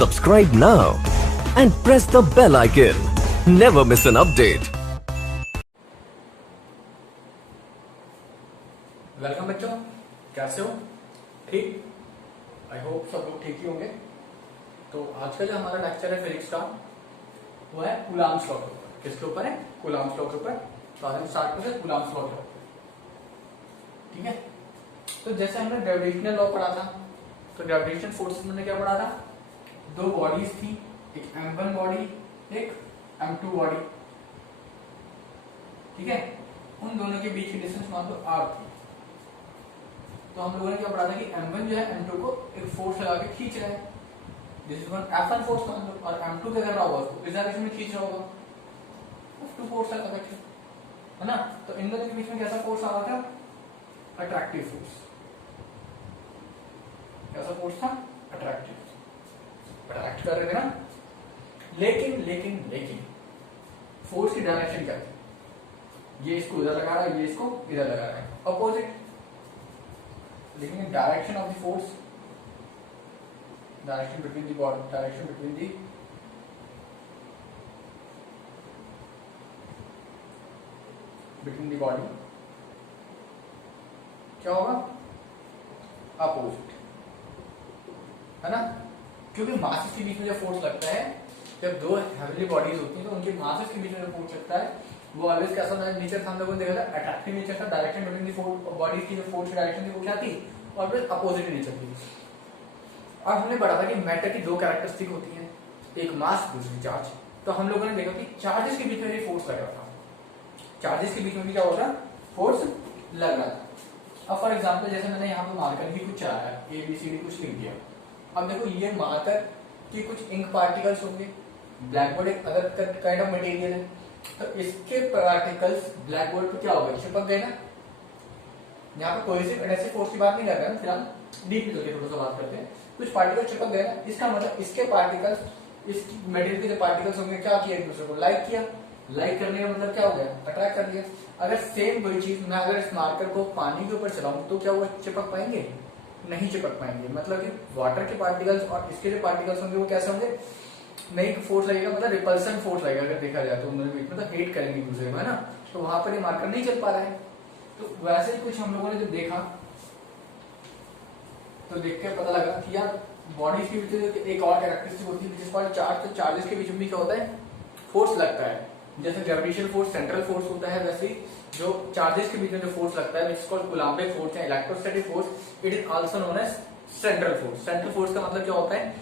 Subscribe now and press the bell icon. Never miss an update. Welcome बच्चों, कैसे हो? ठीक? आई होप सब लोग ठीक ही होंगे। तो आज का जो हमारा लेक्चर है फिजिक्स का, वो है कूलाम्स लॉ के ऊपर। किसके ऊपर है? कूलाम्स लॉ के ऊपर। तो आज हम स्टार्ट करते हैं कूलाम्स लॉ के ऊपर। ठीक है? तो जैसे हमने ग्रेविटेशनल लॉ पढ़ा था, तो ग्रेविटेशन फोर्सेस में क्या पढ़ा था? दो बॉडीज थी, एक m1 बॉडी, एक m2 बॉडी। ठीक है? उन दोनों के बीच की डिस्टेंस मान लो r थी। तो हम लोगों ने क्या पढ़ा था कि m1 जो है m2 को एक फोर्स लगा के खींच रहा है, this is one F1 force मान लो, और m2 क्या कर रहा होगा? उसको इस डायरेक्शन में खींच रहा होगा, F2 फोर्स लगा के, है ना? तो इन दोनों के बीच में कैसा फोर्स आ रहा था? Attractive force. कैसा फोर्स था? अट्रैक्टिव। अट्रैक्ट कर रहे थे ना। लेकिन फोर्स की डायरेक्शन क्या थी? ये इसको इधर लगा रहा है, ये इसको इधर लगा रहा है, अपोजिट। लेकिन direction of the force, direction between the body, direction between the body क्या होगा? अपोजिट, है ना? क्योंकि मासेस के बीच में जो फोर्स लगता है, जब दो हेवीली बॉडीज होती हैं तो उनके मासेस के बीच में जो फोर्स लगता है वो ऑलवेज कैसा नेचर था? हम लोगों ने देखा था अट्रैक्टिव नेचर था। Direction between the four bodies की जो फोर्स की डायरेक्शन थी वो क्या थी? ऑलवेज अपोजिट नेचर थी। और हमने पढ़ा था कि मैटर की दो कैरेक्टरिस्टिक होती हैं, एक मास, दूसरी चार्ज। तो हम लोगों ने देखा कि चार्जेस के बीच में भी फोर्स लग रहा था, चार्जेस के बीच में भी क्या होता है? फोर्स लग रहा था। अब फॉर एग्जाम्पल जैसे मैंने यहाँ पे मार्कर भी कुछ चलाया, ABCD कुछ लिख दिया। अब देखो ये मार्कर की कुछ इंक पार्टिकल्स होंगे, ब्लैक बोर्ड एक अदर काइंड ऑफ मटेरियल है, तो इसके पार्टिकल्स ब्लैक बोर्ड पे क्या हो गए? चिपक गए ना। यहाँ पे कोहेसिव एडहेसिव फोर्स की बात नहीं कर रहे हैं, फिलहाल डीप करके थोड़ा सा बात करते हैं। कुछ पार्टिकल चिपक गए ना, इसका मतलब इसके पार्टिकल्स, इस मटेरियल के जो पार्टिकल्स होंगे क्या किया? एक दूसरे को लाइक किया। लाइक करने का मतलब क्या हो गया? अट्रैक्ट कर लिया। अगर सेम वही चीज मैं अगर इस मार्कर को पानी के ऊपर चलाऊं तो क्या वो चिपक पाएंगे? नहीं चिपक पाएंगे। मतलब कि वाटर के पार्टिकल्स और इसके जो पार्टिकल्स होंगे वो कैसे होंगे? नहीं फोर्स लगेगा, मतलब रिपल्सन फोर्स लगेगा। अगर देखा जाए तो उन दोनों के बीच में तो हेट करेंगे एक दूसरे को, है ना? तो वहां पर ये मार्कर नहीं चल पा रहा है। तो वैसे ही कुछ हम लोगों ने जब देखा तो देख के पता लगा कि यार बॉडीज के बीच एक और कैरेक्टरिस्टिक होती है जिसको चार्ज। तो चार्जेस के बीच में क्या होता है? फोर्स लगता है। जैसे ग्रेविटेशनल फोर्स सेंट्रल फोर्स होता है, वैसे ही जो चार्जेस के बीच में जो फोर्स लगता है, which is called coulombic force या electrostatic force, it is also known as central force. Central force का मतलब क्या होता है?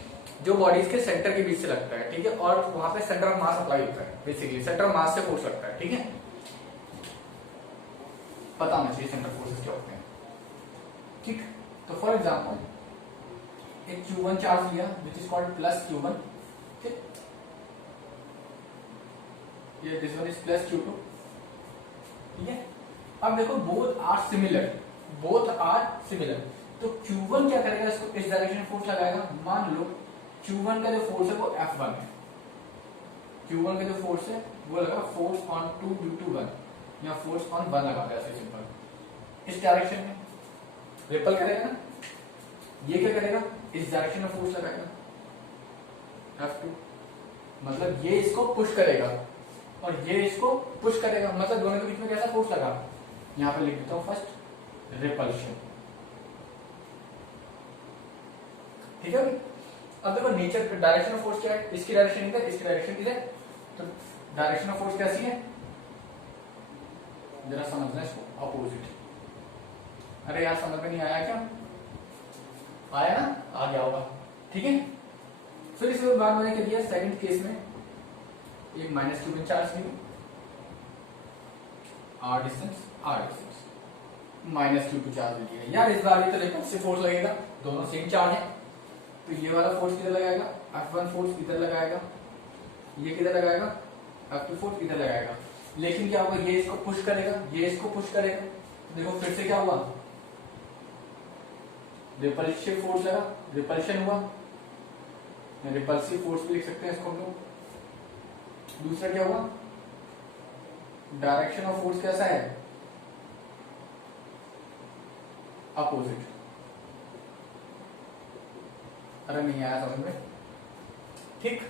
जो बॉडीज के सेंटर के बीच से लगता है, ठीक है? और वहां पे सेंटर ऑफ मास अप्लाई होता है, बेसिकली सेंटर ऑफ मास से फोर्स लगता है, ठीक है? पता होना चाहिए सेंटर फोर्सेस क्या होते हैं, ठीक? तो फॉर एग्जाम्पल एक Q1 चार्ज लिया विच इज कॉल्ड प्लस Q1, ठीक? ये this one is plus Q2, ठीक है? अब देखो both are similar, both are similar. तो Q1 क्या करेगा? इसको इस डायरेक्शन में फोर्स लगाएगा। मान लो Q1 का जो फोर्स है वो F1 है। Q1 का जो फोर्स है वो लगा फोर्स ऑन 2 ड्यू टू 1, या फोर्स ऑन 1 लगा दिया, ऐसे सिंपल। इस डायरेक्शन में रिपल करेगा। ये क्या करेगा? इस डायरेक्शन में फोर्स लगाएगा F2, मतलब ये इसको पुश करेगा और ये इसको पुश करेगा, मतलब दोनों के बीच में कैसा फोर्स लगा? यहां पे लिख देता हूं फर्स्ट, रिपल्शन, ठीक है? अब देखो नेचर डायरेक्शन ऑफ फोर्स क्या है? इसकी डायरेक्शन इधर, इसकी डायरेक्शन इधर। तो डायरेक्शन ऑफ फोर्स कैसी है? जरा समझना इसको, अपोजिट। अरे यार समझ में नहीं आया क्या? आया ना? आ गया होगा, ठीक है? फिर इसके बाद मैंने क्या दिया? सेकंड केस में एक माइनस Q1 चार्ज लिया, R distance minus Q2 charge लिया। यार इस बार ये तो रिपल्सिव फोर्स लगेगा, दोनों सेम चार्ज है, तो ये वाला फोर्स किधर लगाएगा? F1 फोर्स इधर लगाएगा, ये किधर लगाएगा? F2 फोर्स इधर लगाएगा। लेकिन क्या होगा? ये इसको पुश करेगा, ये इसको पुश करेगा। देखो फिर से क्या हुआ? रिपल्सिव फोर्स लगा, रिपल्शन हुआ, रिपल्सिव फोर्स भी लिख सकते हैं इसको हम लोग। दूसरा क्या हुआ? डायरेक्शन ऑफ फोर्स कैसा है? अपोजिट। अरे नहीं आया समझ में? ठीक,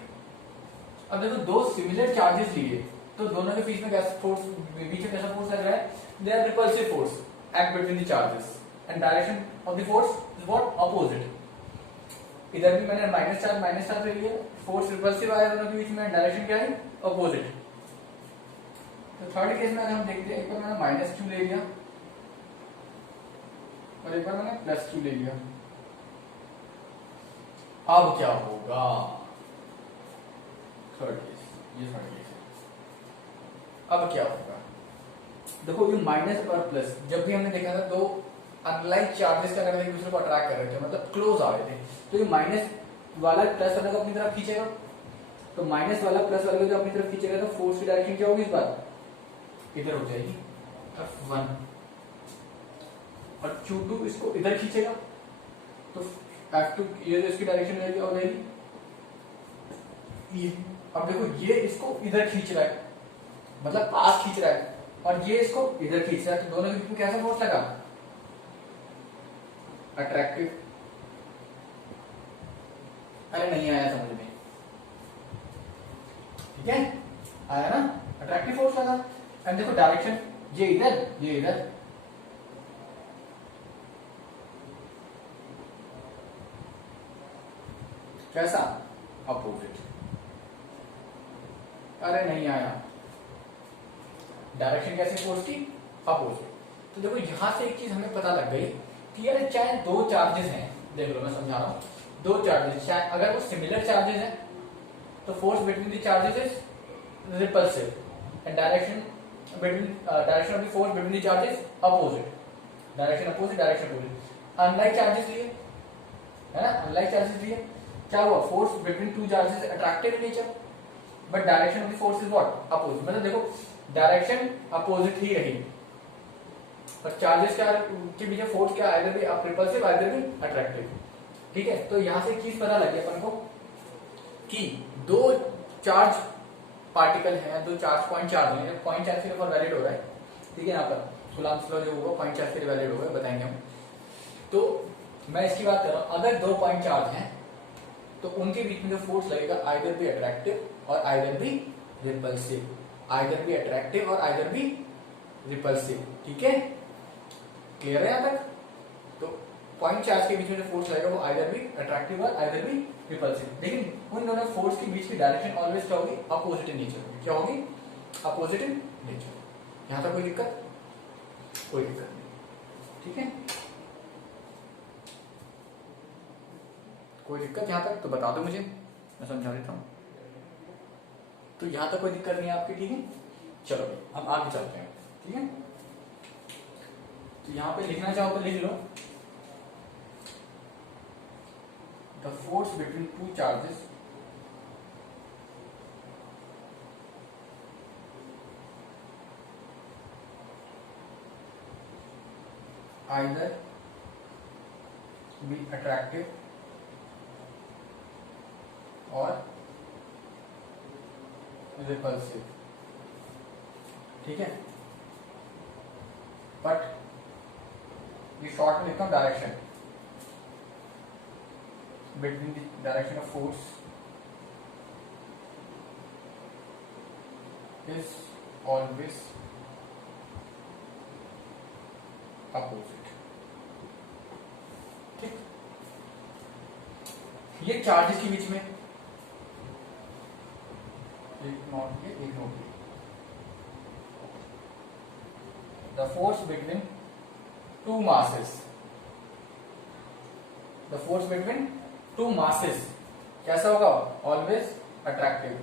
अब देखो दो सिमिलर चार्जेस लिए तो दोनों के बीच में कैसा फोर्स, बीच में कैसा फोर्स लग रहा है, they are repulsive force act between the charges and direction of the force is what, opposite. इधर भी मैंने माइनस चार्ज ले लिया, फोर्स रिपल्सिव आया दोनों के बीच में, डायरेक्शन क्या है, अपोजिट। तो थर्ड केस में अगर हम देखते हैं, एक बार मैंने माइनस क्यू ले लिया और एक बार मैंने प्लस क्यू ले लिया, अब क्या होगा, थर्ड केस, ये थर्ड केस है। अब क्या होगा, देखो ये माइनस और प्लस, जब भी हमने देखा था दो अनलाइक चार्जेस का अगर एक दूसरे को अट्रैक्ट कर रहे थे, मतलब क्लोज आ रहे थे, तो ये माइनस वाला प्लस वाले को अपनी तरफ खींचेगा, तो माइनस वाला प्लस वाले को जब अपनी तरफ खींचेगा तो फोर्स की डायरेक्शन क्या होगी, इस बार इधर हो जाएगी F1, और Q2 इसको इधर खींचेगा तो F2 ये जो इसकी डायरेक्शन रहेगी और रहेगी ये। अब देखो ये इसको इधर खींच रहा है, मतलब पास खींच रहा है, और ये इसको इधर खींच रहा है, तो दोनों के बीच में कैसा फोर्स लगा, अट्रैक्टिव। अरे नहीं आया समझ में, ठीक है, आया ना, अट्रैक्टिव फोर्स लगा। एंड देखो डायरेक्शन ये इधर ये इधर, कैसा, अपोजिट। अरे नहीं आया, डायरेक्शन कैसे फोर्स की, अपोजिट। तो देखो यहां से एक चीज हमें पता लग गई कि यार चाहे दो चार्जेस हैं, देख लो मैं समझा रहा हूं, दो चार्जेस चाहे अगर वो सिमिलर चार्जेस हैं तो force between the charges is repulsive and direction of the force between the charges opposite, direction opposite, direction opposite. Unlike charges लिए, है ना, अनलाइक चार्जेस लिए, क्या हुआ, force between two charges attractive in nature but direction of the force is what, opposite. मतलब देखो direction opposite ही रही और चार्जेस क्या के बीच में फोर्स क्या, आइदर भी रिपल्सिव आइदर भी अट्रैक्टिव, ठीक है। तो यहां से एक चीज पता लगी अपन को कि दो चार्ज पार्टिकल हैं, दो चार्ज पॉइंट चार्ज हैं, पॉइंट चार्ज के ऊपर वैलिड हो रहा है, ठीक है, यहाँ पर कूलम्ब्स लॉ जो होगा पॉइंट चार्ज के लिए वैलिड होगा, बताएंगे हम। तो मैं इसकी बात कर रहा हूं, अगर दो पॉइंट चार्ज हैं तो उनके बीच में जो फोर्स लगेगा आइदर भी अट्रैक्टिव और आइदर भी रिपल्सिव, आइदर भी अट्रैक्टिव और आइदर भी रिपल्सिव, ठीक है, क्लियर है यहां तक। तो पॉइंट चार्ज के बीच में जो फोर्स लगेगा वो आइदर भी अट्रैक्टिव और आइदर भी रिपल्सिव, लेकिन उन दोनों फोर्स के बीच की डायरेक्शन ऑलवेज क्या होगी, अपोजिट इन नेचर होगी, क्या होगी, अपोजिट इन नेचर। यहां तक कोई दिक्कत, कोई दिक्कत नहीं, ठीक है, कोई दिक्कत यहां तक तो बता दो मुझे, मैं समझा देता हूं। तो यहां तक कोई दिक्कत नहीं है आपकी, ठीक है, चलो हम आगे चलते हैं, ठीक है। तो यहां पे लिखना चाहो तो लिख लो, the force between two charges either be attractive और रिपल्सिव, ठीक है, बट ये शॉर्ट में लिखता हूं, direction between the direction of force is always opposite, ठीक। ये चार्जेस के बीच में एक नोट ये, एक नोट ये, the force between to masses, the force between two masses कैसा होगा, always attractive,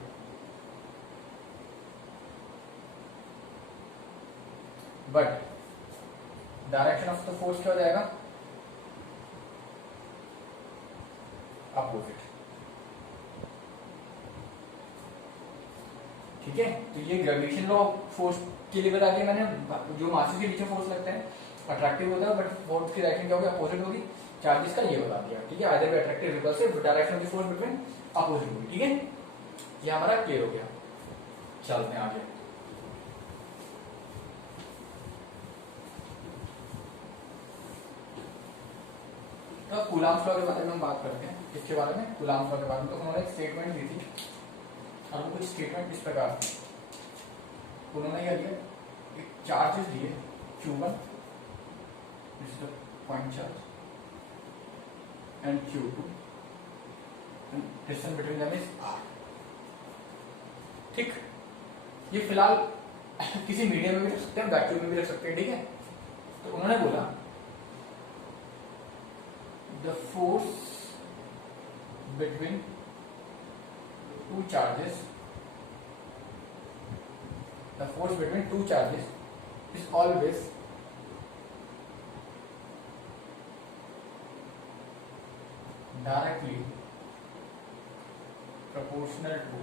but direction of the force क्या हो जाएगा, opposite, ठीक है। तो ये ग्रेविटेशन लॉ फोर्स के लिए बता दिया मैंने, जो मासेस के नीचे फोर्स लगता है अट्रैक्टिव होता है, बट फोर्स की डायरेक्शन क्या होगी, अपोजिट होगी, चार्जेस का ये बता दिया, ठीक है, आइदर भी attractive repulsive, direction of the force between opposite होगी, ठीक है, ये हमारा क्लियर हो गया। चलते हैं आगे, तो कूलम्ब्स लॉ के बारे में हम बात करते हैं। इसके बारे में, कूलाम्स लॉ के बारे में। तो उन्होंने एक स्टेटमेंट दी थी और वो कुछ स्टेटमेंट इस प्रकार थी। उन्होंने क्या किया, एक चार्जेस दिए Q1 this is the point charge and Q2 and distance between them is r। ठीक, ये फिलहाल किसी मीडियम में भी रख सकते हैं, वैक्यूम में भी रख सकते हैं, ठीक है। तो उन्होंने बोला the force between two charges, the force between two charges is always directly proportional to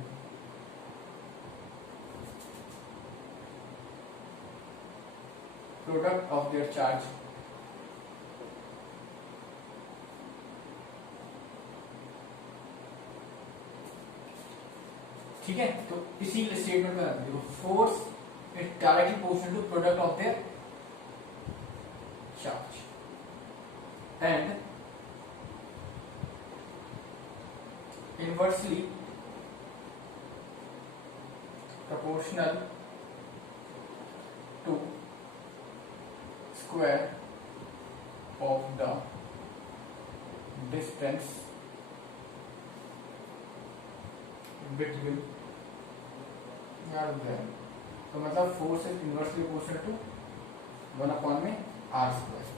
product of their charge ठीक है। तो इसी स्टेटमेंट में रख दो, force is directly proportional to product of their charge and inversely proportional to square of the distance between them। तो मतलब force is inversely proportional to 1 upon में r स्क्वायर।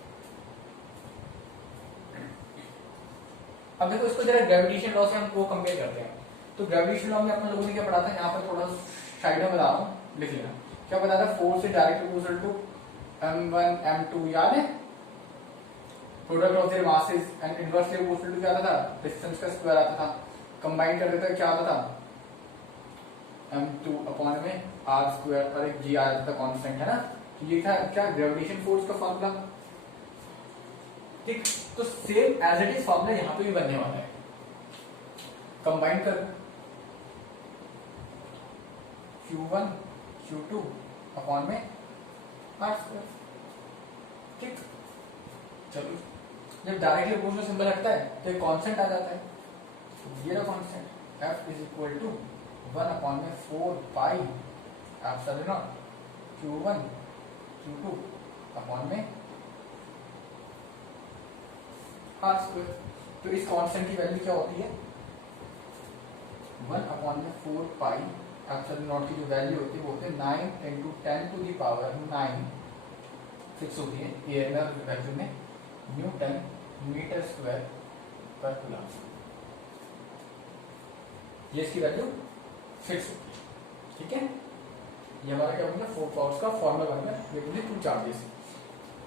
अब देखो इसको जरा ग्रेविटेशन लॉ से हम वो कंपेयर करते हैं। तो ग्रेविटेशन लॉ में अपन लोगों ने क्या पढ़ा था, यहाँ पर थोड़ा साइड में बता रहा हूँ, लिख लेना। क्या बता था, force is directly proportional to m1 m2, याद है, product of their masses and inversely proportional to क्या आता था, डिस्टेंस का स्क्वायर आता था। कंबाइन कर देते क्या आता था, m2 अपॉन में r स्क्वायर और एक g आता था कांस्टेंट, है ना। तो ये था क्या, ग्रेविटेशन फोर्स का फॉर्मूला। ठीक, तो same as it is formula यहां पे भी बनने वाला है। कंबाइन कर Q1 Q2 अपॉन में r स्क्वायर। ठीक, चलो जब डायरेक्टली प्रोपोर्शनल सिंबल रखता है तो एक कांस्टेंट आ जाता है, ये रहा constant f is equal to 1 upon में 4 pi epsilon naught Q1 Q2 upon में r स्क्वायर। तो इस कांस्टेंट की वैल्यू क्या होती है, 1 अपॉन में 4 पाई एप्सिलॉन नॉट की जो वैल्यू होती है वो होती है 9 into 10 to the power 9 fix होती है एयर में, वैक्यूम में, न्यूटन मीटर स्क्वायर पर कूलम। ये इसकी वैल्यू फिक्स होती है, ठीक है। ये हमारा क्या होगा, फोर पावर्स का फॉर्मूला बन गया, ये बोलिए टू चार्जेस।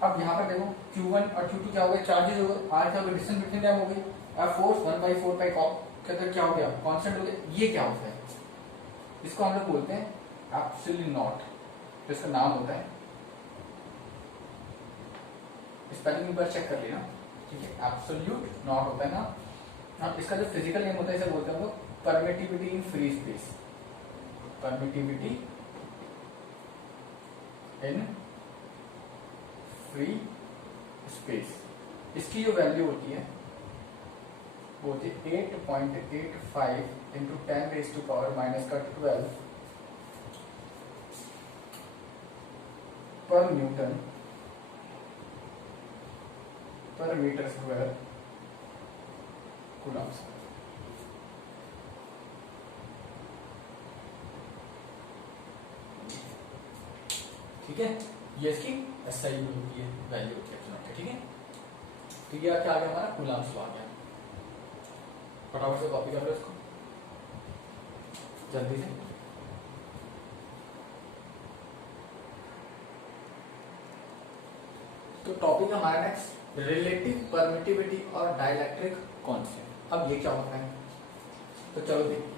अब यहाँ पर देखो Q1 और Q2 क्या हो गए, चार्जेस हो गए, r क्या हो गया, डिस्टेंस बिटवीन देम हो गई, अब फोर्स 1/4 पाई कहते क्या हो गया, कांस्टेंट हो गया। ये क्या होता है, इसको हम लोग बोलते हैं एब्सोल्यूट नॉट, तो इसका नाम होता है, स्पेलिंग एक बार चेक कर लेना, ठीक है। एब्सोल्यूट नॉट होता है ना, अब इसका जो फिजिकल नेम होता है इसे बोलते हैं हम लोग permittivity in free space, permittivity in free space. इसकी जो वैल्यू होती है वो होती है 8.85 into 10 raise to power minus का 12 पर न्यूटन पर मीटर स्क्वायर कूलम। ठीक है, ये इसकी SI होती है, वैल्यू होती है, ठीक है। तो ये क्या आ गया, हमारा कूलम्स लॉ आ गया। फटाफट से कॉपी कर लो इसको जल्दी से। तो टॉपिक हमारा नेक्स्ट रिलेटिव परमिटिविटी और डाइलेक्ट्रिक कांस्टेंट। अब ये क्या होता है, तो चलो देखिए।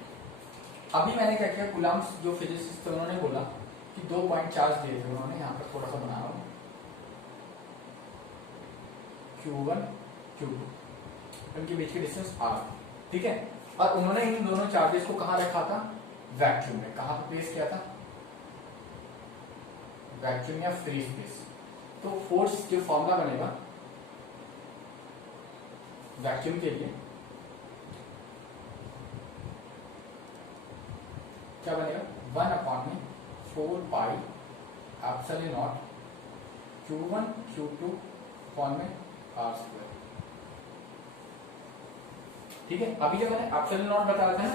अभी मैंने क्या किया, कूलम्स जो फिजिसिस्ट थे उन्होंने बोला कि 2 पॉइंट चार्ज दिए थे उन्होंने, यहाँ पर थोड़ा सा बना रहा हूँ, Q1 Q2, उनके बीच की डिस्टेंस r, ठीक है। और उन्होंने इन दोनों चार्जेस को कहाँ रखा था, वैक्यूम में। कहाँ पर प्लेस किया था, वैक्यूम या फ्री स्पेस। तो फोर्स जो फॉर्मूला बनेगा वैक्यूम के लिए क्या बनेगा 1 अपॉन में 4 pi epsilon naught Q1 Q2 upon में R स्क्वायर। ठीक है, अभी जब मैंने एप्सिलॉन नॉट बताया था ना,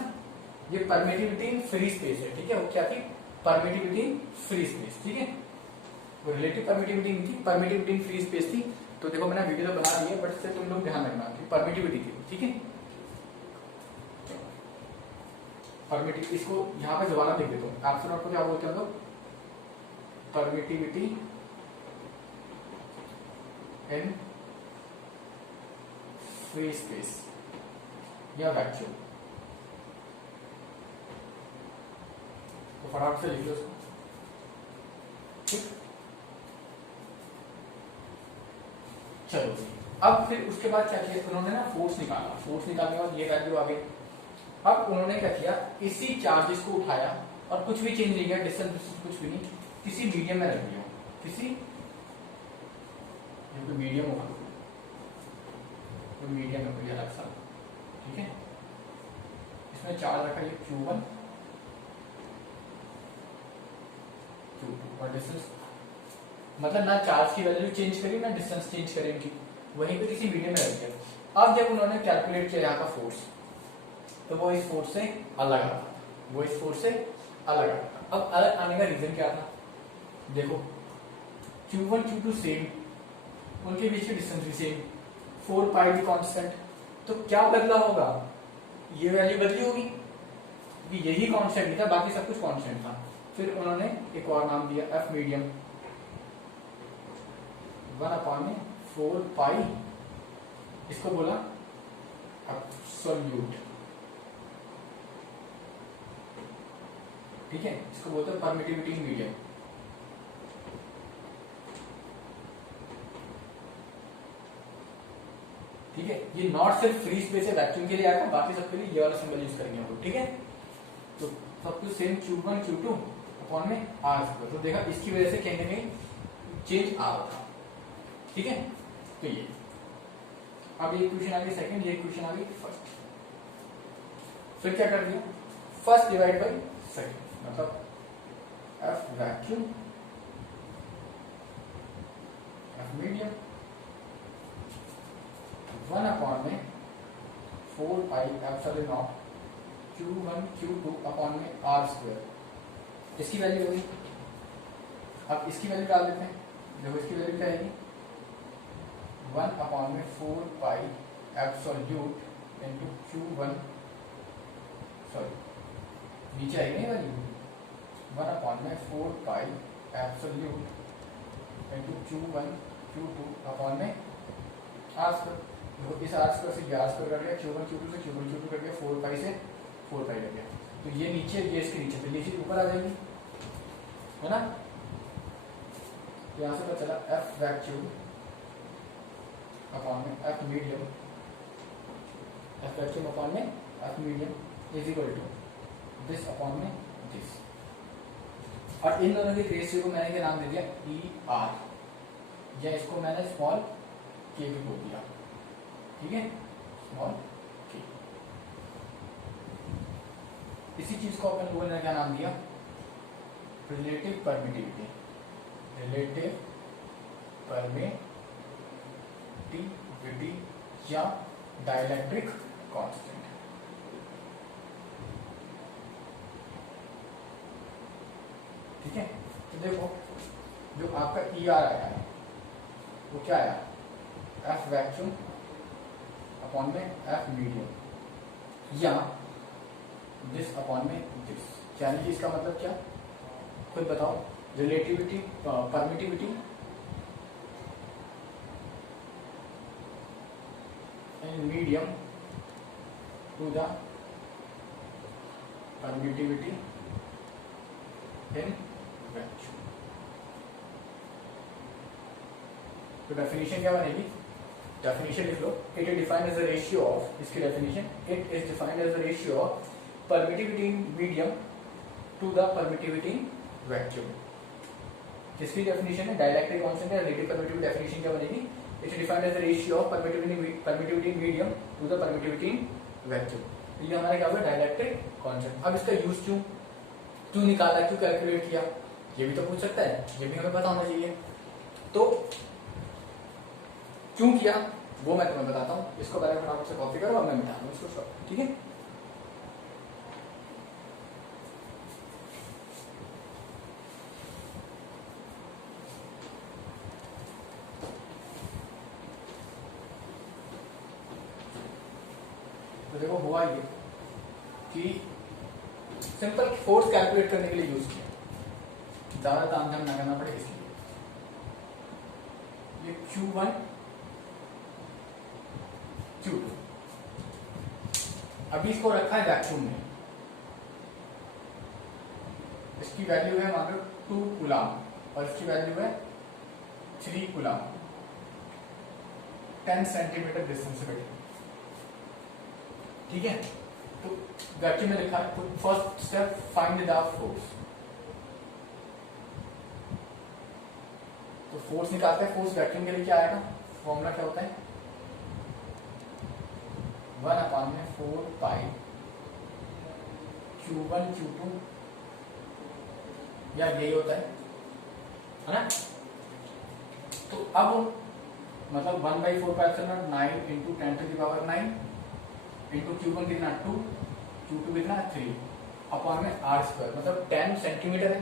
ये परमिटिविटी इन फ्री स्पेस है। ठीक है, वो क्या थी, परमिटिविटी इन फ्री स्पेस। ठीक है, वो रिलेटिव परमिटिविटी नहीं थी, परमिटिविटी इन फ्री स्पेस थी। तो देखो मैंने वीडियो तो बना दी है, बट इससे तुम लोग ध्यान रखना कि परमिटिविटी थी। ठीक है, परमिटिविटी, इसको यहाँ पे दोबारा देख देता हूँ। एप्सिलॉन नॉट को क्या बोलते हैं हम लोग, परमिटिविटी इन फ्री स्पेस या वैक्यूम। तो फटाफट से लिख लो इसको। ठीक, चलो अब फिर उसके बाद क्या किया उन्होंने ना, फोर्स निकाला। फोर्स निकालने के बाद ये वैल्यू आ गई। अब उन्होंने क्या किया, इसी चार्जेस को उठाया और कुछ भी चेंज नहीं किया, डिस्टेंस कुछ भी नहीं, किसी मीडियम में रख दिया। किसी मीडियम होगा, मीडियम में कोई अलग सा। ठीक है, इसमें चार्ज रखा ये Q1 Q2 और डिस्टेंस, मतलब ना चार्ज की वैल्यू चेंज करी ना डिस्टेंस चेंज करी इनकी, वहीं पे किसी मीडियम में रख दिया। अब जब उन्होंने कैलकुलेट किया यहाँ का फोर्स, तो वो इस फोर्स से अलग आता था, वो इस फोर्स से अलग आता था। अब अलग आने का रीजन क्या था, देखो Q1 Q2 सेम, उनके बीच की डिस्टेंस भी सेम, 4 पाई भी कांस्टेंट। तो क्या बदला होगा, ये वैल्यू बदली होगी, क्योंकि यही कांस्टेंट नहीं था, बाकी सब कुछ कांस्टेंट था। फिर उन्होंने एक और नाम दिया एफ मीडियम, 1/4 पाई, इसको बोला एब्सोल्यूट। ठीक है, इसको बोलते हैं परमिटिविटी मीडियम। ठीक है, ये नॉट सिर्फ फ्री स्पेस है वैक्यूम के लिए आया था, बाकी सबके लिए ये वाला सिंबल यूज करेंगे हम लोग। ठीक है, तो सब कुछ सेम Q1 Q2 अपॉन में R स्क्वायर। तो देखा, इसकी वजह से कहीं ना कहीं चेंज आ रहा था। ठीक है, तो ये अब ये क्वेश्चन आ गई सेकंड, ये क्वेश्चन आ गई फर्स्ट। फिर क्या कर दिया, फर्स्ट डिवाइड बाय सेकंड, मतलब F वैक्यूम F मीडियम 1/4 पाई epsilon naught Q1 Q2 upon में R स्क्वायर। इसकी वैल्यू होगी, अब इसकी वैल्यू डाल देते हैं। देखो इसकी वैल्यू क्या आएगी, 1/4 pi absolute into Q1, sorry नीचे आएगी नहीं value, 1/4 pi absolute into Q1 Q2 upon में R स्क्वायर। देखो इस R स्क्वायर से R स्क्वायर कट गया, Q1 Q2 से Q1 Q2 कट गया, 4 पाई से 4 पाई कट गया। तो ये नीचे, ये इसके नीचे, तो नीचे ऊपर आ जाएगी, है ना। यहां से पता चला F वैक्यूम अपॉन में F medium, F vacuum upon में F medium is equal to this upon में दिस। और इन दोनों के रेशियो को मैंने क्या नाम दे दिया, ER, या इसको मैंने स्मॉल k भी बोल दिया। ठीक है, स्मॉल k। इसी चीज को अपन लोगों ने क्या नाम दिया, रिलेटिव परमिटिविटी, रिलेटिव परमिटिविटी या डाइलेक्ट्रिक कांस्टेंट। ठीक है, तो देखो जो आपका ER आया है वो क्या आया, F वैक्यूम अपॉन में F मीडियम या दिस अपॉन में दिस। यानी कि इसका मतलब क्या, खुद बताओ, relativity permittivity in medium to the permittivity in vacuum. तो डेफिनेशन क्या बनेगी, डेफिनेशन लिख लो, it is defined as the ratio of, इसकी definition, it is defined as the ratio of permittivity in medium to the permittivity in vacuum. किसकी definition है, dielectric constant है। Relative permittivity definition क्या बनेगी, it is defined as the ratio of permittivity in medium to the permittivity in vacuum. ये हमारा क्या हुआ, dielectric constant. अब इसका यूज क्यों, क्यों निकाला, क्यों कैलकुलेट किया, ये भी तो पूछ सकता है, ये भी हमें पता होना चाहिए। तो क्यों किया वो मैं तुम्हें बताता हूँ, इसको पहले फटाफट से कॉपी करो और मैं मिटा दूँ इसको सब, ठीक है। तो देखो हुआ ये कि सिंपल फोर्स कैलकुलेट करने के लिए यूज किया, ज्यादा तामझाम ना करना पड़े इसलिए। ये Q1 Q2 अभी इसको रखा है वैक्यूम में, इसकी वैल्यू है मान लो 2 कूलम और इसकी वैल्यू है 3 कूलम, 10 सेंटीमीटर डिस्टेंस से बैठे, ठीक है। तो वैक्यूम में लिखा है, तो first step find the force, तो फोर्स निकालते हैं। फोर्स वैक्यूम के लिए क्या आएगा, फॉर्मूला क्या होता है, 1/4 पाई Q1 Q2, या यही होता है ना। तो अब मतलब 1/4 पाई चलना 9 × 10⁹ इंटू Q1 कितना 2, Q2 कितना 3 अपॉन में R², मतलब 10 सेंटीमीटर है,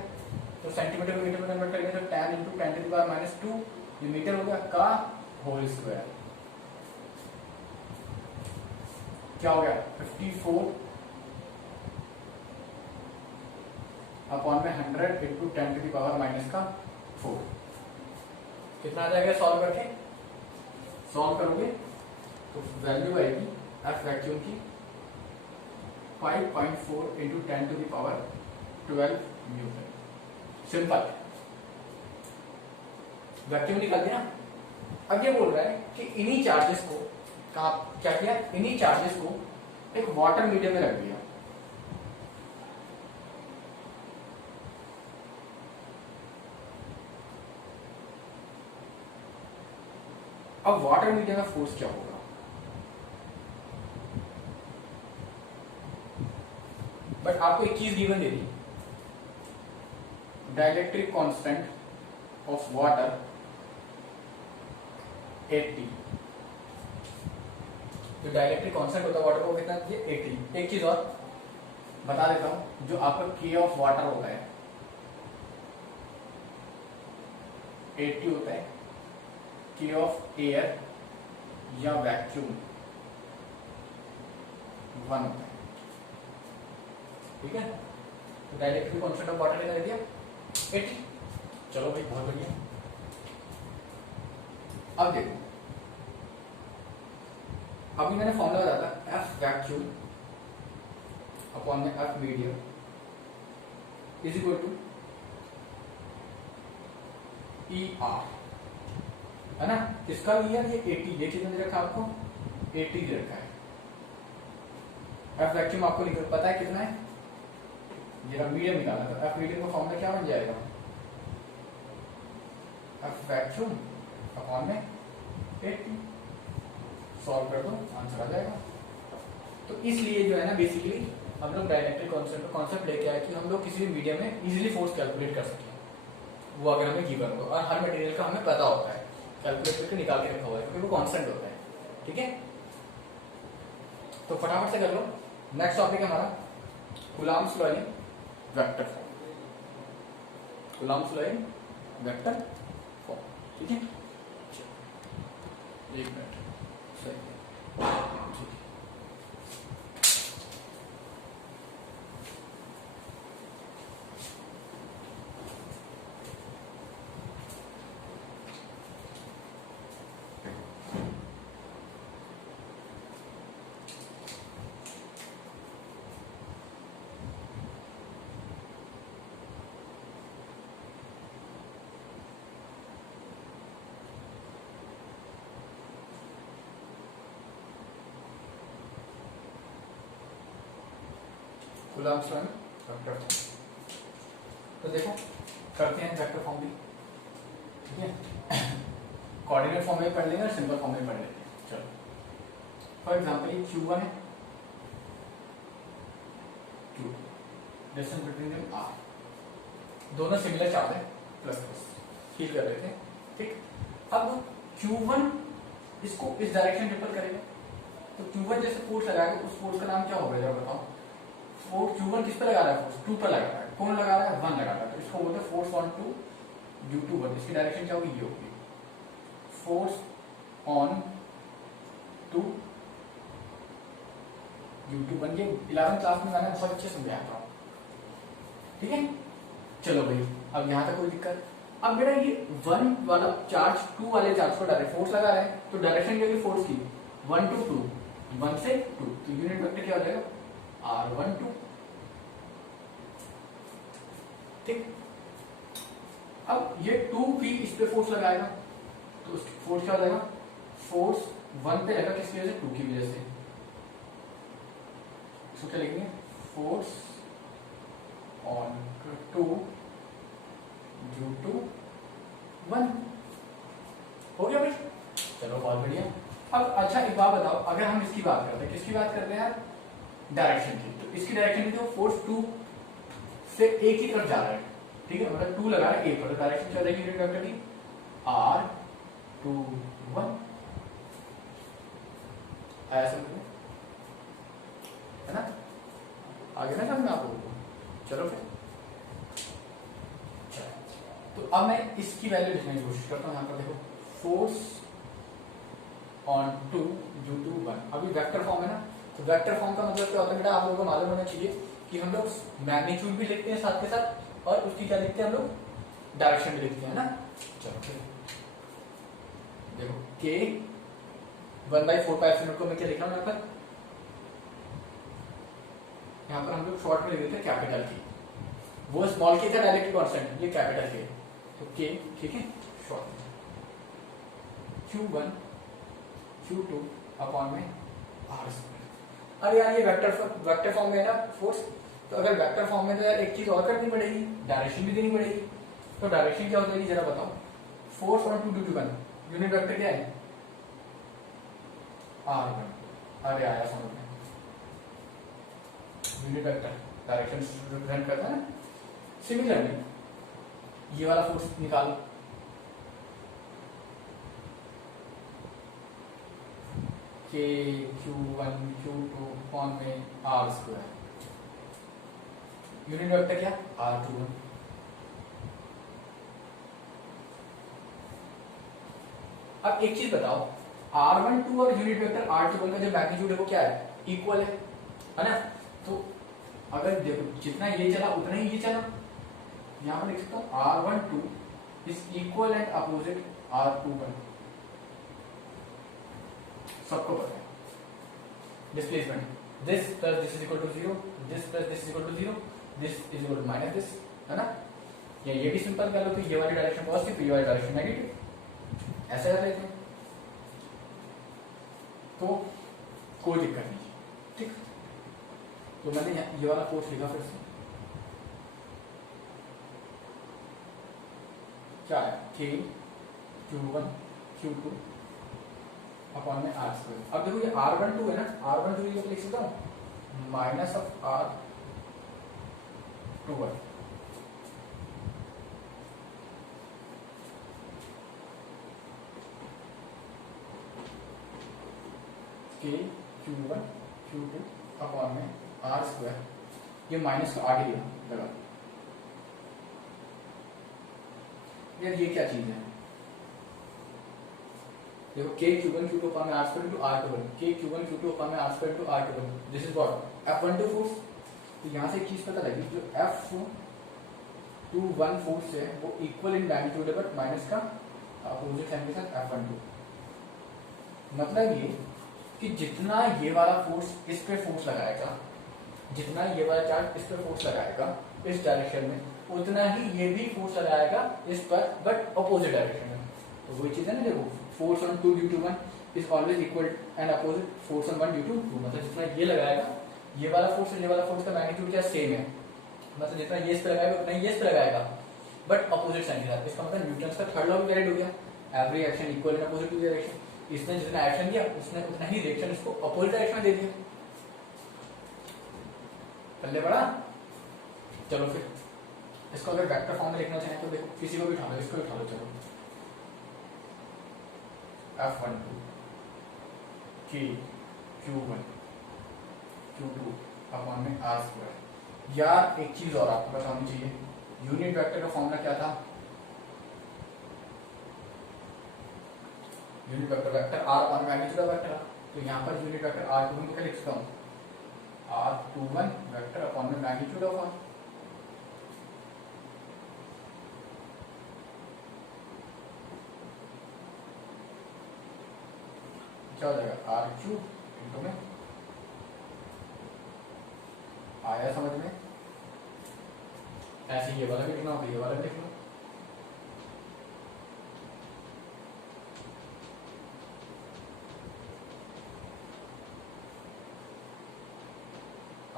तो सेंटीमीटर को मीटर में कन्वर्ट करेंगे तो 10 × 10⁻², ये मीटर हो गया का होल स्क्वायर, क्या हो गया 54 अपॉन में 100 × 10⁻⁴ कितना आ जाएगा सॉल्व करके, सॉल्व करोगे तो वैल्यू आएगी एफ वैक्यूम की 5.4 × 10⁻12 न्यूटन। सिंपल वैक्यूम निकाल दिया। अब ये बोल रहा है कि इन्हीं चार्जेस को क्या किया, इन्हीं चार्जेस को एक वाटर मीडियम में रख दिया, अब वाटर मीडियम में फोर्स क्या होगा, बट आपको एक चीज given they the, dielectric constant of water 80, जो डाइलेक्ट्रिक कांस्टेंट होता है वाटर को कितना, ये 80। एक चीज और बता देता हूं, जो आपका के ऑफ वाटर होता है 80 होता है, के ऑफ एयर या वैक्यूम 1 होता है, ठीक है। तो डाइलेक्ट्रिक कांस्टेंट ऑफ वाटर कितना दे दिया 80। चलो भाई बहुत बढ़िया। अब देखो, अभी मैंने फॉर्मूला बताया था एफ वैक्यूम अपॉन में F medium is equal to E R, है ना। किसका लिया ये 80, ये कितना दे रखा है आपको 80 दे रखा है। एफ वैक्यूम आपको पता है कितना है, ये मीडियम निकालना था, एफ मीडियम का फॉर्मूला क्या बन जाएगा, एफ वैक्यूम अपॉन में 80, सॉल्व कर दो आंसर आ जाएगा। तो इसलिए जो है ना बेसिकली हम लोग डाइलेक्ट्रिक कॉन्सेप्ट लेके आए कि हम लोग किसी भी मीडियम में इजीली फोर्स कैलकुलेट कर सकें, वो अगर हमें गिवन हो और हर मटेरियल का हमें पता होता है, कैलकुलेट करके निकाल के रखा हुआ है क्योंकि वो कांस्टेंट होता है, ठीक है। तो फटाफट से कर लो। नेक्स्ट टॉपिक है हमारा Coulomb's law in vector form, Coulomb's law in vector form, ठीक है। एक मिनट सही, ठीक है। Coulomb's law in vector form, तो देखो करते हैं वेक्टर फॉर्म भी, ठीक है। कोऑर्डिनेट फॉर्म में पढ़ लेंगे और सिंपल फॉर्म में पढ़ लेंगे। चलो फॉर एग्जांपल ये Q1 है, Q2, distance between them R, दोनों सिमिलर चार्ज है, प्लस प्लस फील कर रहे थे, ठीक। अब Q1 इसको इस डायरेक्शन रिपल करेगा, तो Q1 जैसे फोर्स लगाएगा उस फोर्स का नाम क्या होगा जरा बताओ। फोर्स Q1 किस पे लगा रहा है, फोर्स 2 पर लगा रहा है, कौन लगा रहा है, 1 लगा रहा है, तो इसको बोलते हैं force on two due to 1, इसकी डायरेक्शन क्या होगी, ये होगी force on two due to 1। ये 11th क्लास में मैंने बहुत अच्छे समझाया था, ठीक है। चलो भाई अब यहां तक कोई दिक्कत। अब मेरा ये 1 वाला चार्ज 2 वाले चार्ज को डायरेक्ट फोर्स लगा रहे हैं, तो डायरेक्शन क्या होगी फोर्स की, 1 to 2, 1 से 2, तो यूनिट वेक्टर क्या हो जाएगा, R12, ठीक। अब ये 2 भी इस पे फोर्स लगाएगा, तो फोर्स क्या हो जाएगा, फोर्स 1 पे लगा किसकी वजह से, 2 की वजह से, इसको क्या लिखेंगे, force on two due to 1, हो गया भाई। चलो बहुत बढ़िया। अब अच्छा एक बात बताओ, अगर हम इसकी बात करते हैं, किसकी बात करते हैं यार, डायरेक्शन की, तो इसकी डायरेक्शन की तो फोर्स 2 से एक ही तरफ जा रहा है, ठीक है, मतलब 2 लगा रहा है एक पर, तो डायरेक्शन क्या हो जाएगी यूनिट वेक्टर की, R21, आया समझ में, है ना, आगे ना समझ में आप लोगों को। चलो फिर तो अब मैं इसकी वैल्यू लिखने की कोशिश करता हूं, यहां पर देखो force on two due to 1, अभी वेक्टर फॉर्म है ना, तो वेक्टर फॉर्म का मतलब क्या होता है बेटा, आप लोगों को मालूम होना चाहिए कि हम लोग मैग्नीट्यूड भी लिखते हैं साथ के साथ, और उसकी क्या लिखते हैं हम लोग, डायरेक्शन भी लिखते हैं ना। चलो देखो K 1/4 को मैं क्या लिख रहा हूं यहाँ पर हम लोग शॉर्ट में लिख देते हैं कैपिटल K, वो स्मॉल k था डायरेक्ट कांस्टेंट, ये कैपिटल K, तो K, ठीक है, शॉर्ट Q1 Q2 अपॉन में R²। अरे यार ये वेक्टर फॉर्म में है ना फोर्स, तो अगर वेक्टर फॉर्म में तो यार एक चीज और करनी पड़ेगी, डायरेक्शन भी देनी पड़ेगी, तो डायरेक्शन क्या हो जाएगी जरा बताओ, force on two due to 1, unit vector क्या है, R1। अरे आया समझ में, यूनिट वेक्टर डायरेक्शन रिप्रेजेंट करता है ना। सिमिलरली ये वाला फोर्स निकालो, K Q1 Q2 अपॉन में R², यूनिट वेक्टर क्या, R21। अब एक चीज बताओ, R12 और यूनिट वेक्टर R21 का जो मैग्नीट्यूड है वो क्या है, इक्वल है ना, तो अगर देखो जितना ये चला उतना ही ये चला, यहां पर लिख सकता हूं R12 is equal and opposite R21, सबको पता है displacement, this plus this is equal to 0, this plus this is equal to 0, this is equal to minus this, है ना, या ये भी सिंपल कर लो, तो ये वाली डायरेक्शन पॉजिटिव, ये वाली डायरेक्शन नेगेटिव, ऐसे कर लेते हैं, तो कोई दिक्कत नहीं, ठीक। तो मैंने ये वाला फोर्स लिखा, फिर से क्या है, K Q1 Q2 अपॉन में R²। अब देखो ये R12 है ना, R12 ये लिख सकता हूं minus of R21, K Q1 Q2 upon में R², ये माइनस को आगे लिया लगा, यार ये क्या चीज है, देखो K Q1 Q2 अपॉन में R² into R21, K Q1 Q2 upon में R² into R21, this is what F12 force. तो यहां से एक चीज पता लगी, जो F21 फोर्स है वो इक्वल इन मैग्नीट्यूड है, बट माइनस का अपोजिट साइन के साथ F12, मतलब ये कि जितना ये वाला फोर्स इस पे फोर्स लगाएगा, जितना ये वाला चार्ज इस पे फोर्स लगाएगा इस डायरेक्शन में, उतना ही ये भी फोर्स लगाएगा इस पर, बट अपोजिट डायरेक्शन में। तो वही चीज है ना, देखो force on 2 due to 1 is always equal and opposite force on 1 due to 2, मतलब जितना ये लगाएगा, ये वाला फोर्स और ये वाला फोर्स का मैग्नीट्यूड क्या सेम है, मतलब जितना ये इस पे लगाएगा उतना ये इस पे लगाएगा, बट अपोजिट साइन के साथ। इसका मतलब न्यूटन का थर्ड लॉ भी वैलिड हो गया, every action equal in opposite direction, इसने जितना एक्शन दिया उसने उतना ही रिएक्शन इसको अपोजिट डायरेक्शन में दे दिया, पल्ले बड़ा। चलो फिर इसको अगर वेक्टर फॉर्म में लिखना चाहें तो देखो, किसी को भी उठा लो, इसको भी उठा लो। चलो F12 K Q1 Q2 upon में R स्क्वायर। यार एक चीज और आपको बतानी चाहिए, यूनिट वेक्टर का फॉर्मूला क्या था? Unit vector R upon magnitude of vector. तो यहाँ पर यूनिट वेक्टर R21 को क्या लिख सकता हूँ? R21 वेक्टर अपॉन में मैग्नीट्यूड ऑफ R। क्या हो जाएगा? R क्यूब इंटू में, आया समझ में? ऐसे ये वाला भी लिखना होगा, ये वाला भी लिख लो।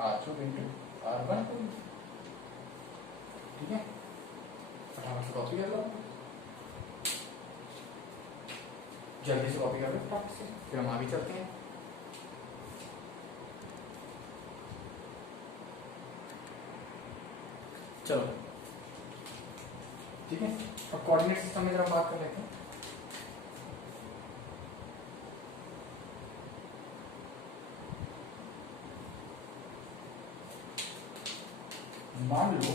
R2 इंटू R1, ठीक है। फटाफट से कॉपी कर लो, जल्दी से कॉपी कर लो फटाफट से, फिर हम आगे चलते हैं। चलो ठीक है, अब कोऑर्डिनेट सिस्टम में जरा बात कर लेते हैं। मान लो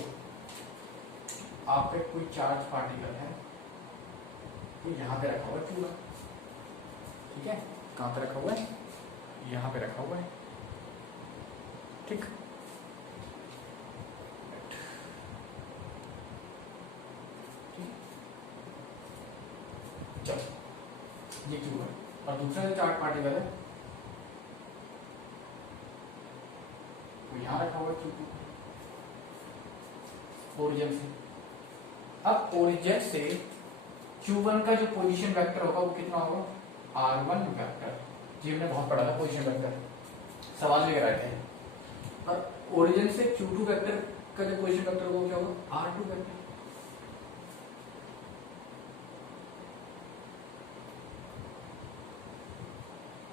आप पे कोई चार्ज पार्टिकल है, तो यहाँ पे रखा हुआ है पूरा, ठीक है। कहाँ पे रखा हुआ है? यहाँ पे रखा हुआ है, ठीक। चलो ये क्यों है, और दूसरा जो चार्ज पार्टिकल है वो यहाँ रखा हुआ है क्यों? ओरिजिन से। अब ओरिजिन से Q1 का जो पोजीशन वेक्टर होगा वो कितना होगा? R1 vector. जी हमने बहुत पढ़ा था पोजीशन वेक्टर, सवाल लेकर आए थे। और ओरिजिन से Q2 वेक्टर का जो पोजीशन वेक्टर होगा वो क्या होगा? R2 vector.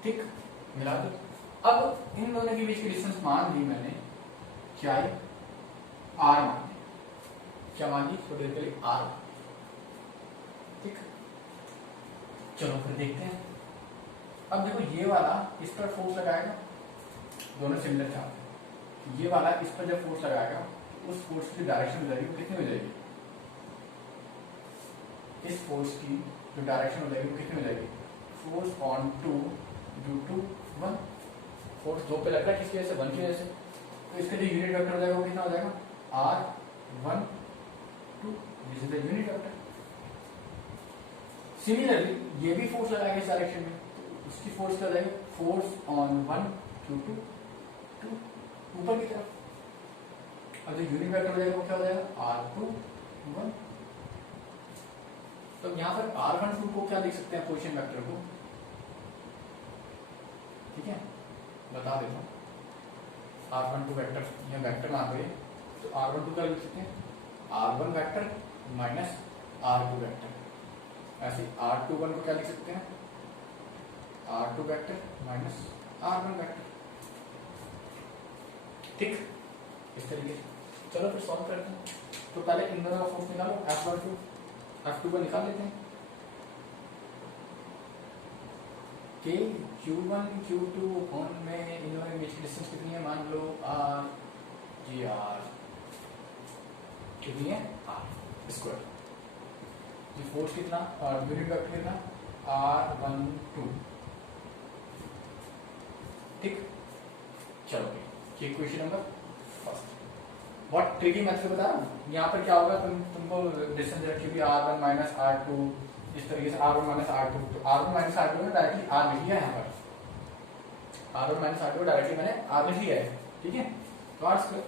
ठीक, मिला दो। अब इन दोनों के बीच की डिस्टेंस मान ली मैंने, क्या है? R मान ली। क्या मान ली? Basically R। ठीक, चलो फिर देखते हैं। अब देखो ये वाला इस पर फोर्स लगाएगा, दोनों सिमिलर चार्ज है। ये वाला इस पर जब फोर्स लगाएगा तो उस फोर्स की डायरेक्शन हो जाएगी, वो कितनी हो जाएगी? इस फोर्स की जो डायरेक्शन हो जाएगी वो कितनी हो जाएगी? Force on 2 due to 1। Force 2 पे लग रहा है, किसकी वजह से? 1 की वजह से। तो इसका जो यूनिट वेक्टर हो जाएगा वो कितना हो जाएगा? R1 2, this is the unit vector. Similarly ये भी फोर्स लगाएगा इस डायरेक्शन में, तो उसकी फोर्स क्या हो जाएगी? फोर्स ऑन 1 ड्यू टू 2, ऊपर की तरफ। अब जो यूनिट वेक्टर हो जाएगा वो क्या हो जाएगा? R2 1। तो यहाँ पर R1 2 को क्या लिख सकते हैं? पोजीशन वेक्टर को, ठीक है, बता देता हूँ। R12 वेक्टर, यह वेक्टर मान रहे तो R12 क्या लिख सकते हैं? R1 vector minus R2 vector. ऐसे R21 को क्या लिख सकते हैं? R2 vector minus R1 vector. ठीक, इस तरीके से। चलो फिर सॉल्व करते हैं। तो पहले इन दोनों का फोर्स निकालो, F12 F2 को निकाल लेते हैं। K Q1 Q2 ऑन में इन दोनों के बीच की डिस्टेंस कितनी है? मान लो R जी R कितनी है? R square. ये फोर्स कितना और यूनिट वेक्टर कितना? R12। ठीक, चलो ये क्वेश्चन नंबर फर्स्ट। बहुत ट्रिकी मेथड बता रहा हूँ। यहाँ पर क्या होगा, तुमको डिस्टेंस रखी R1 माइनस R2, इस तरीके से R1 माइनस R2। तो R1 माइनस R2 में डायरेक्टली R लिख लिया है, यहाँ पर R1 माइनस R2 डायरेक्टली मैंने R लिख लिया है, ठीक है। तो R स्क्वायर,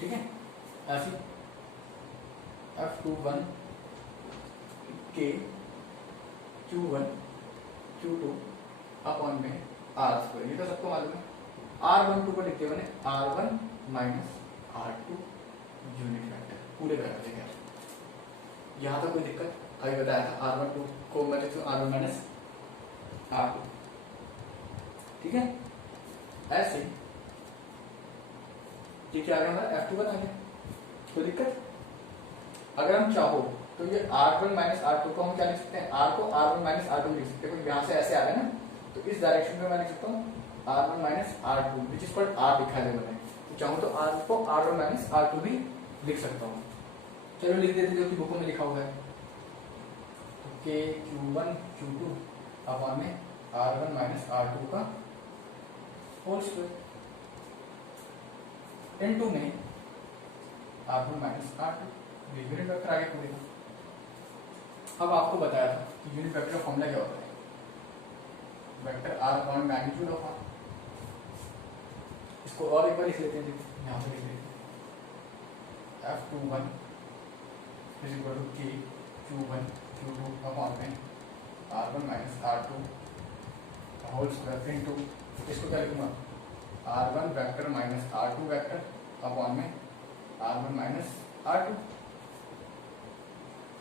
ठीक है। ऐसे F21 K Q1 Q2 upon में R स्क्वायर, ये तो सबको मालूम है। R12 को लिखते मैंने R1 minus R2 unit vector, पूरे वेक्टर देंगे। यहाँ तो कोई दिक्कत, अभी बताया था R12 को मैं लिखती हूँ R1 माइनस R2, ठीक है। ऐसे ये क्या आ गया हमारा F21 आ गया। कोई दिक्कत? अगर हम चाहो तो ये R1 माइनस R2 को हम क्या लिख सकते हैं, R को R1 माइनस R2 लिख सकते हैं। यहाँ से ऐसे आ रहा है ना, तो इस डायरेक्शन में मैं लिख सकता हूँ R1 minus R2 which is called R लिखा है मैंने। तो चाहूँ तो R को R1 माइनस R2 भी लिख सकता हूँ। चलो लिख देते जो कि बुकों में लिखा हुआ है। तो K Q1 Q2 अपॉन में R1 माइनस R2 का होल स्क्वायर इनटू में R1 minus R2 unit vector आगे पूरे का। अब आपको बताया था कि यूनिट वेक्टर का फॉर्मूला क्या होता है, vector R upon magnitude of R। इसको और एक बार लिख लेते हैं, यहाँ पे लिख लेते हैं F21 is equal to K Q1 Q2 upon में R1 minus R2 whole square into, इसको क्या लिखूंगा R1 vector minus R2 vector upon में R1 minus R2।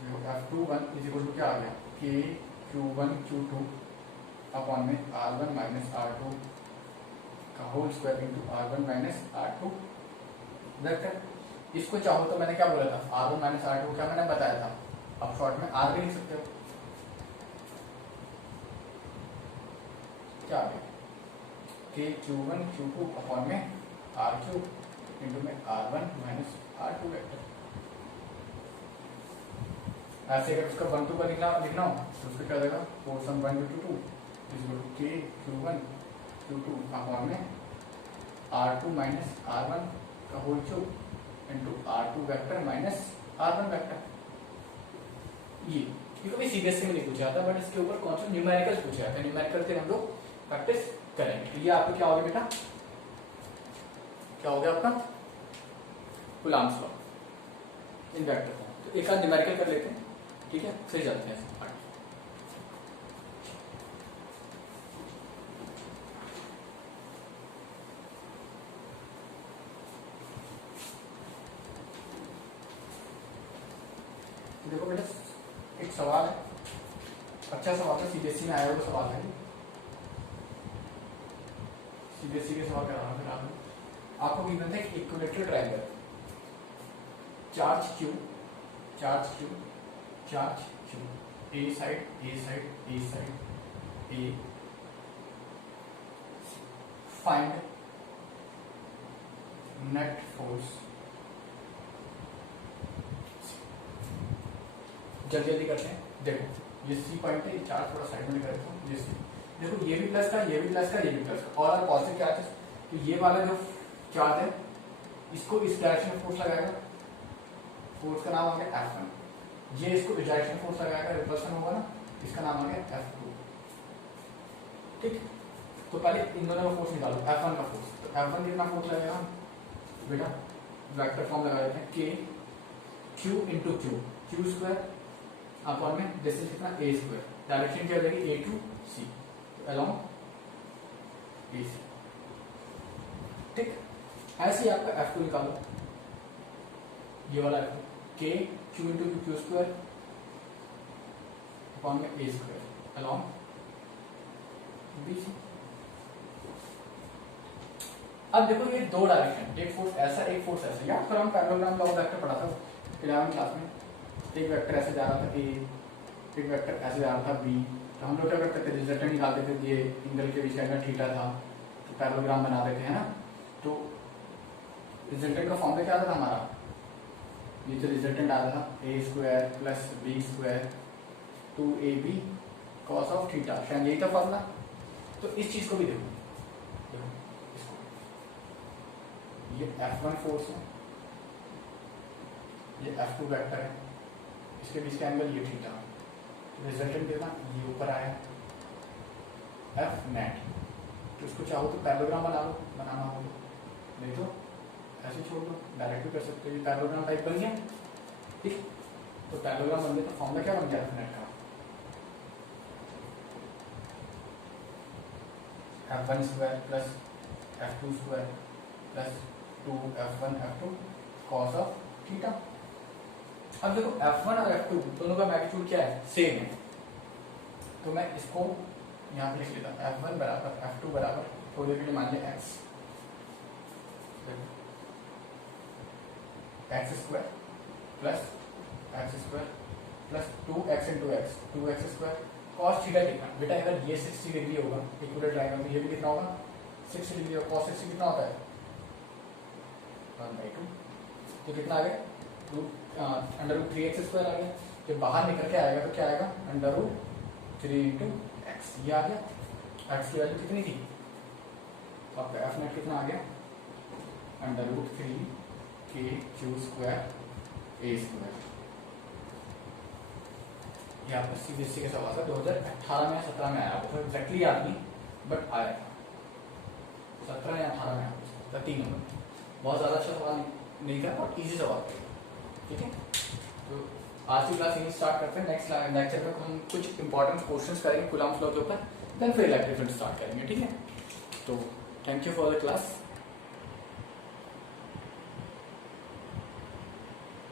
F21 is equal to क्या आ गया K Q1 Q2 अपॉन में R1 minus R2 का whole square into R1 minus R2 vector. इसको चाहो तो मैंने क्या बोला था, R1 माइनस R2 क्या मैंने बताया था, अब शॉर्ट में R भी लिख सकते हो। क्या आ गया K Q1 Q2 अपॉन में R3 इंटू में R1 माइनस R2 वेक्टर। ऐसे अगर उसका 1 2 का लिखना हो तो उसका क्या देगा 4 सम 1 2 2 is equal to K Q1 Q2 upon में R2 माइनस R1 का whole cube into R2 vector minus R1 vector. ये कभी सीबीएसई में नहीं पूछा था, बट इसके ऊपर कौन सा न्यूमेरिकल्स पूछा जाता है, न्यूमेरिकल से हम लोग प्रैक्टिस करेंगे। तो ये आपको क्या हो गया बेटा, क्या हो गया आपका Coulomb's law in vector form. तो एक आध न्यूमेरिकल कर लेते हैं, ठीक है, फिर जाते हैं आगे। देखो बेटा एक सवाल है, अच्छा सवाल है, सीबीएसई में आया हुआ सवाल है, सीबीएसई के सवाल कर रहा हूँ। आपको गिवन था equilateral triangle, charge Q A side A, find net force. जल्दी जल्दी करते हैं। देखो ये सी पॉइंट है, ये चार्ज थोड़ा साइड में लेकर रखता हूँ, ये सी। देखो ये भी प्लस का, ये भी प्लस का, ये भी प्लस का, और पॉजिटिव चार्जेस। तो ये वाला जो चार्ज है इसको इस डायरेक्शन में फोर्स लगाएगा, फोर्स का नाम आ गया F1। ये इसको इस डायरेक्शन फोर्स लगाएगा, रिपल्सन होगा ना, इसका नाम आ गया F2। ठीक, तो पहले इन दोनों का फोर्स निकालो, F1 का फोर्स। तो F1 कितना फोर्स लगेगा बेटा, वेक्टर फॉर्म लगा देते हैं K Q into Q square upon में डिस्टेंस कितना A स्क्वायर, डायरेक्शन क्या हो जाएगी A टू C, तो अलोंग AC। ठीक, ऐसे ही आपका F2 निकालो, ये वाला F2 K Q into Q square upon में A स्क्वायर अलोंग BC। अब देखो ये दो डायरेक्शन, एक फोर्स ऐसा एक फोर्स ऐसा, याद करो हम पैरेललोग्राम लॉ वेक्टर पढ़ा था 11वीं क्लास में। एक वेक्टर ऐसे जा रहा था A, एक वेक्टर ऐसे जा रहा था B। तो हम लोग क्या करते थे, रिजल्टेंट निकालते थे, ये एंगल के बीच का एंगल थीटा था, तो पैरेललोग्राम बना देते हैं ना। तो रिजल्टेंट का फॉर्मूला क्या था हमारा, ये तो रिजल्टेंट आता था A square plus B square 2AB cos of theta, शायद यही था फॉर्मूला। तो इस चीज को भी देखो, इसको, ये F1 फोर्स है, ये F2 वेक्टर है, इसके बीच का एंगल ये थीटा, रिजल्टेंट कितना ये ऊपर आया F नेट। तो इसको चाहो तो पैरेललोग्राम बना लो, बनाना हो नहीं तो ऐसे छोड़ दो, डायरेक्ट भी कर सकते हो। ये पैरेललोग्राम टाइप बन गया, ठीक। तो पैरेललोग्राम बन गया तो फॉर्मूला क्या बन गया F नेट का, F1 square plus F2 square plus 2F1 F2 cos of theta. अब देखो F1 और F2 दोनों का मैग्नीट्यूड क्या है, सेम है। तो मैं इसको यहाँ पे लिख लेता हूँ, F1 बराबर F2 बराबर, थोड़ी देर के लिए मान लिया x। X square plus x square plus 2x into x 2x square cos theta कितना बेटा, अगर ये 60 डिग्री होगा इक्वल ट्रायंगल में, ये भी कितना होगा 60 डिग्री और कॉस 60 कितना होता है 1/2, तो कितना आ गया √3x स्क्वायर आ गया। जब बाहर निकल के आएगा तो क्या आएगा √3 इंटू एक्स, ये आ गया। एक्स की वैल्यू कितनी थी, तो आपका एफ नेट कितना आ गया √3 k³ a स्क्वायर। ये आपका सीबीएसई का सवाल था 2018 में 17 में आया, तो एग्जैक्टली याद नहीं बट आया था 17 या 18 में आया 3 नंबर। बहुत ज़्यादा अच्छा सवाल नहीं था और इजी सवाल था, ठीक है। तो आज की क्लास यही स्टार्ट करते हैं। नेक्स्ट लेक्चर में हम कुछ इंपॉर्टेंट क्वेश्चंस करेंगे कूलम्ब लॉ के ऊपर, देन फिर इलेक्ट्रिक फील्ड स्टार्ट करेंगे, ठीक है। तो thank you for the class.